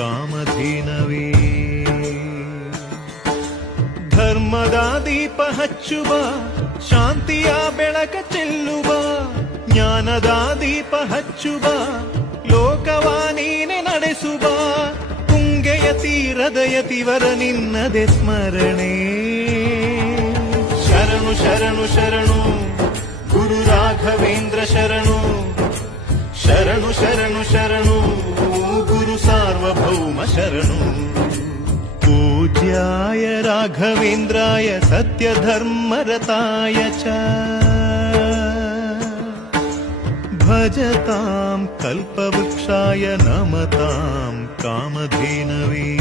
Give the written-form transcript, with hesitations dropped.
ಕಾಮಧೇನವೇ. ಧರ್ಮದ ದೀಪ ಹಚ್ಚುವ, ಶಾಂತಿಯ ಬೆಳಕ ಚೆಲ್ಲುವ, ಜ್ಞಾನದ ದೀಪ ಹಚ್ಚುವ, ಲೋಕವ ನೀನೆ ನಡೆಸುವ. ತುಂಗೆಯ ತೀರದ ಯತಿವರ ನಿನ್ನದೆ ಸ್ಮರಣೆ. ಶರಣು ಶರಣು ಶರಣು ಗುರು ರಾಘವೇಂದ್ರ ಶರಣು. ಶರಣು ಶರಣು ಶರಣು ಗುರು ಸಾರ್ವಭೌಮ ಶರಣು. पूज्याय राघवेन्द्राय सत्यधर्मरताय च भजतां कल्पवृक्षाय नमतां कामधेनवे.